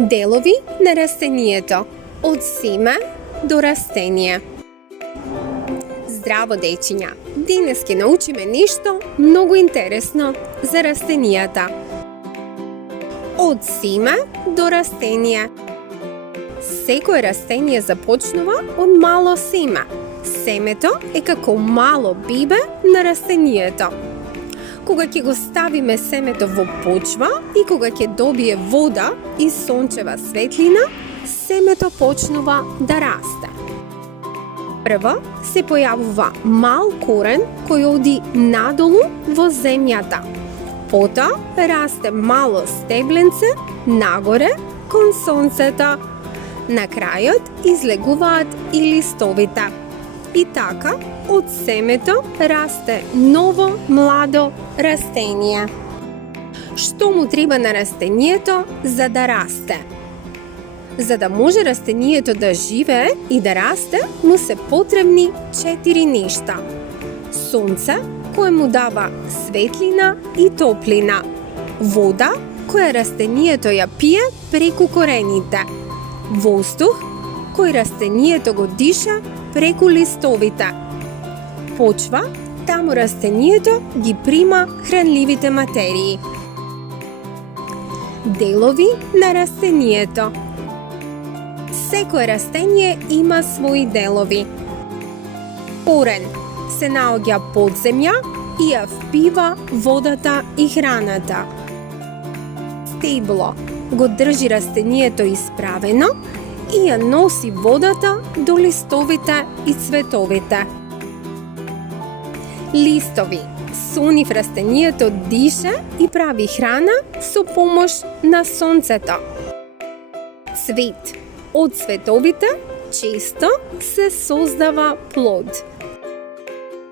Делови на растението, од семе до растение. Здраво, дечиња! Денес ќе научиме нешто многу интересно за растенијата. Од семе до растение. Секое растение започнува од мало семе. Семето е како мало бебе на растението. Кога ќе го ставиме семето во почва и кога ќе добие вода и сончева светлина, семето почнува да расте. Прво се појавува мал корен кој оди надолу во земјата. Потоа расте мало стебленце нагоре кон сонцето. На крајот излегуваат и листовите. И така, од семето расте ново младо растение. Што му треба на растението за да расте? За да може растението да живее и да расте, му се потребни 4 нешта. Сонце, кое му дава светлина и топлина. Вода, која растението ја пие преку корените. Воздух, кој растението го диша преку листовите. Почва, таму растението ги прима хранливите материи. Делови на растението. Секое растение има своји делови. Корен се наоѓа под земја и ја впива водата и храната. Стебло го држи растението исправено и ја носи водата до листовите и цветовите. Листови со нив растението дише и прави храна со помош на сонцето. Цвет од цветовите често се создава плод.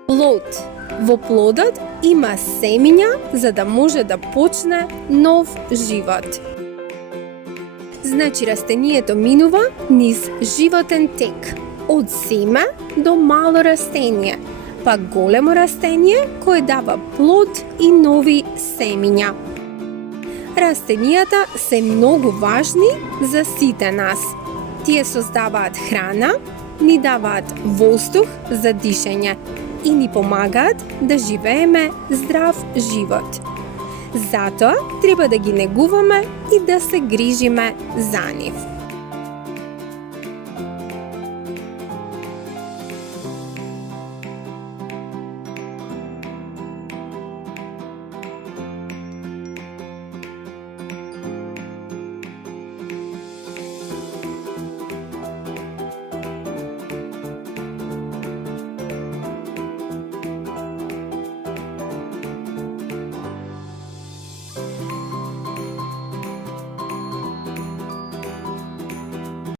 Плод. Во плодот има семиња за да може да почне нов живот. Значи растението минува низ животен тек, од семе до мало растение, па големо растение кое дава плод и нови семиња. Растенијата се многу важни за сите нас. Тие создаваат храна, ни даваат воздух за дишење и ни помагаат да живееме здрав живот. Затоа треба да ги негуваме и да се грижиме за нив.